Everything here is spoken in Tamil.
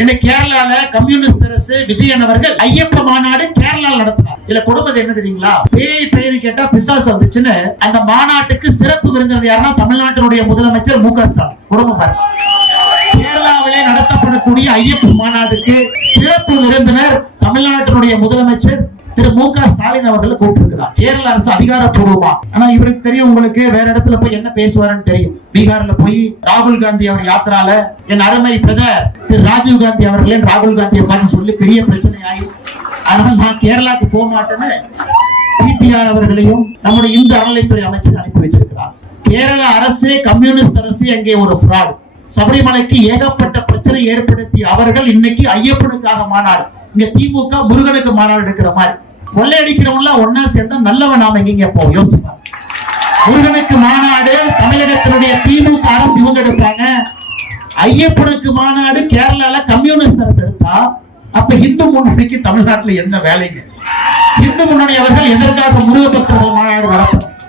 இன்னைக்கு கேரளால கம்யூனிஸ்ட் அரசு விஜயன் அவர்கள் ஐயப்ப மாநாடு கேரளால நடத்தினார். இதுல கொடுப்பது என்ன தெரியுங்களா? பேய் பேரு கேட்டா பிசாசு வந்துச்சுன்னு அந்த மாநாட்டுக்கு சிறப்பு விருந்தினர் யாருன்னா தமிழ்நாட்டினுடைய முதலமைச்சர் மு க ஸ்டாலின். குடும்ப பாருங்க, கேரளாவிலே நடத்தப்படக்கூடிய ஐயப்ப மாநாட்டுக்கு சிறப்பு விருந்தினர் தமிழ்நாட்டினுடைய முதலமைச்சர் திரு மு க ஸ்டாலின் அவர்களை கூப்பிட்டிருக்கிறார். கேரள அரசு அதிகாரப்பூர்வமா. ஆனா இவருக்கு தெரியும், உங்களுக்கு வேற இடத்துல போய் என்ன பேசுவாருன்னு தெரியும். பீகார்ல போய் ராகுல் காந்தி அவர் யாத்திரால என் அருமை பிரதர் திரு ராஜீவ் காந்தி அவர்களே ராகுல் காந்தியை பார்த்து சொல்லி பெரிய பிரச்சனை ஆகி, அதனால நான் கேரளாக்கு போக மாட்டேன்னு பிடிஆர் அவர்களையும் நம்முடைய இந்து அறநிலைத்துறை அமைச்சர் அனுப்பி வச்சிருக்கிறார். கேரள அரசு கம்யூனிஸ்ட் அரசு அங்கே ஒரு ஃப்ராட். சபரிமலைக்கு ஏகப்பட்ட பிரச்சனை ஏற்படுத்தி அவர்கள் இன்னைக்கு ஐயப்பனுக்காக மாநாடு, இங்க திமுக முருகனுக்கு மாநாடு எடுக்கிற மாதிரி கொள்ளையடிக்கிறவங்க ஒன்னா சேர்ந்தா நல்லவன் நாம எங்க போவோம் யோசிப்பாங்க. முருகனுக்கு மாநாடு தமிழகத்தினுடைய திமுக அரசு இவங்க எடுப்பாங்க. ஐயப்பனுக்கு மாநாடு கேரளால கம்யூனிஸ்ட் அரசு எடுத்தா அப்ப இந்து முன்னணிக்கு தமிழ்நாட்டில் என்ன வேலைங்க? இந்து முன்னணி அவர்கள் எதற்காக முருக பக்தர்கள் மாநாடு நடத்த